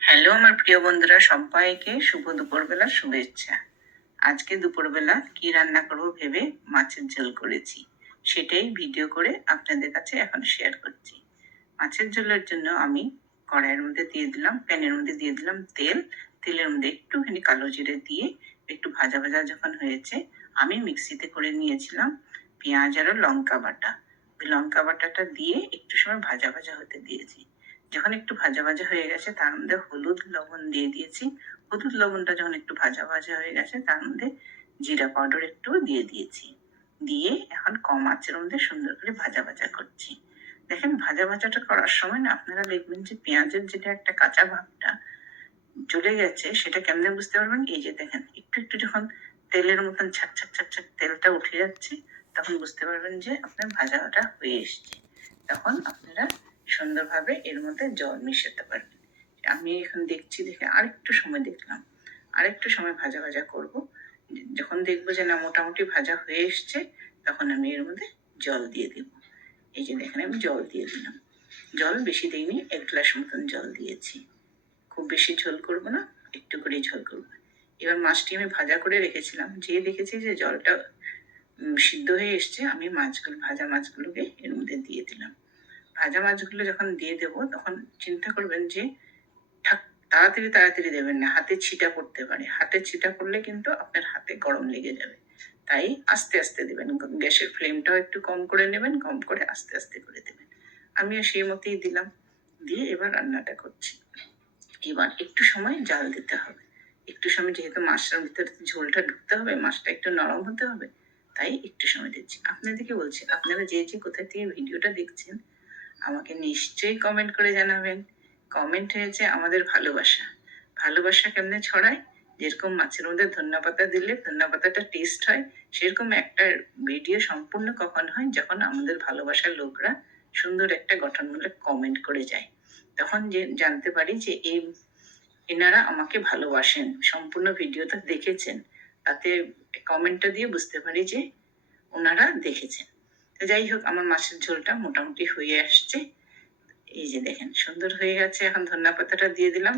Hello আমার প্রিয় বন্ধুরা, সবাইকে শুভ দুপুরবেলা শুভেচ্ছা। আজকে দুপুরবেলা কি রান্না করব ভেবে মাছের ঝোল করেছি, সেটাই ভিডিও করে আপনাদের কাছে এখন শেয়ার করছি। মাছের ঝোলের জন্য আমি কড়াইয়ের মধ্যে দিয়ে দিলাম, প্যানের মধ্যে দিয়ে দিলাম তেল। তেলের মধ্যে একটুখানি কালো জিরে দিয়ে একটু ভাজা ভাজা যখন হয়েছে, আমি মিক্সিতে করে নিয়েছিলাম পেঁয়াজ আর লঙ্কা বাটা। ওই লঙ্কা বাটাটা দিয়ে একটু সময় ভাজা ভাজা হতে দিয়েছি। যখন একটু ভাজা ভাজা হয়ে গেছে তার মধ্যে হলুদ লবণ দিয়ে দিয়েছি। হলুদ লবণটা যখন একটু ভাজা ভাজা হয়ে গেছে তার মধ্যে জিরা পাউডার একটু দিয়ে দিয়েছি। দিয়ে এখন কম আঁচের মধ্যে সুন্দর করে ভাজা ভাজা করছি। দেখেন, ভাজা ভাজাটা করার সময় না আপনারা দেখবেন যে পেঁয়াজের যেটা একটা কাঁচা ভাবটা চলে গেছে, সেটা কেমনে বুঝতে পারবেন? এই যে দেখেন, একটু একটু যখন তেলের মতন ছাক ছাক ছাক ছাক তেলটা উঠে যাচ্ছে, তখন বুঝতে পারবেন যে আপনার ভাজাটা হয়ে এসছে। তখন আপনারা সুন্দরভাবে এর মধ্যে জল মিশাতে পারবেন। আমি এখন দেখছি, দেখে আরেকটু সময় দেখলাম, আরেকটু সময় ভাজা ভাজা করব। যখন দেখবো যে না মোটামুটি ভাজা হয়ে এসছে, তখন আমি এর মধ্যে জল দিয়ে দেব। এই যে দেখেন, আমি জল দিয়ে দিলাম। জল বেশি দিইনি, 1 গ্লাস মতন জল দিয়েছি। খুব বেশি ঝোল করব না, একটু করেই ঝোল করব। এবার মাছটি আমি ভাজা করে রেখেছিলাম, যে দেখেছি যে জলটা সিদ্ধ হয়ে এসছে, আমি ভাজা মাছগুলোকে এর মধ্যে দিয়ে দিলাম। ভাজা মাছগুলো যখন দিয়ে দেবো তখন চিন্তা করবেন যে ঠাক তাড়াতাড়ি তাড়াতাড়ি দেবেন না, হাতে ছিটা পড়তে পারে। হাতে ছিটা পড়লে কিন্তু আপনার হাতে গরম লেগে যাবে। তাই আস্তে আস্তে দেবেন, গ্যাসের ফ্লেমটাও একটু কম করে নেবেন, কম করে আস্তে আস্তে করে দেবেন। আমিও সেই মতেই দিলাম, দিয়ে এবার রান্নাটা করছি। এবার একটু সময় জাল দিতে হবে। একটু সময়, যেহেতু মাছটার ভিতরে ঝোলটা ঢুকতে হবে, মাছটা একটু নরম হতে হবে, তাই একটু সময় দিচ্ছি। আপনাদেরকে বলছি, আপনারা যে যে কোথা থেকে ভিডিওটা দেখছেন আমাকে নিশ্চয়ই কমেন্ট করে জানাবেন। কমেন্ট হয়েছে আমাদের ভালোবাসা। ভালোবাসা কেমনে ছড়ায়? যেরকম মাছের মধ্যে ধনিয়া পাতা দিলে ধনিয়া পাতাটা টেস্ট হয়, সেরকম একটা ভিডিও সম্পূর্ণ কখন হয়? যখন আমাদের ভালোবাসার লোকরা সুন্দর একটা গঠনমূলক কমেন্ট করে যায়। তখন যে জানতে পারি যে এনারা আমাকে ভালোবাসেন, সম্পূর্ণ ভিডিওটা দেখেছেন। তাতে কমেন্টটা দিয়ে বুঝতে পারি যে ওনারা দেখেছেন। তো যাই হোক, আমার মাছের ঝোলটা মোটামুটি হয়ে আসছে। এই যে দেখেন, সুন্দর হয়ে গেছে। এখন ধনিয়া পাতাটা দিয়ে দিলাম।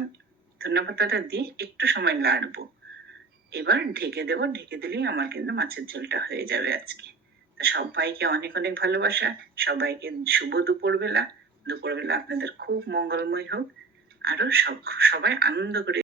ধনিয়া পাতাটা দিয়ে একটু সময় নাড়বো। এবার ঢেকে দেবো, ঢেকে দিলেই আমার কিন্তু মাছের ঝোলটা হয়ে যাবে আজকে। তো সবাইকে অনেক অনেক ভালোবাসা, সবাইকে শুভ দুপুরবেলা। দুপুরবেলা আপনাদের খুব মঙ্গলময় হোক, আরো সবাই আনন্দ করে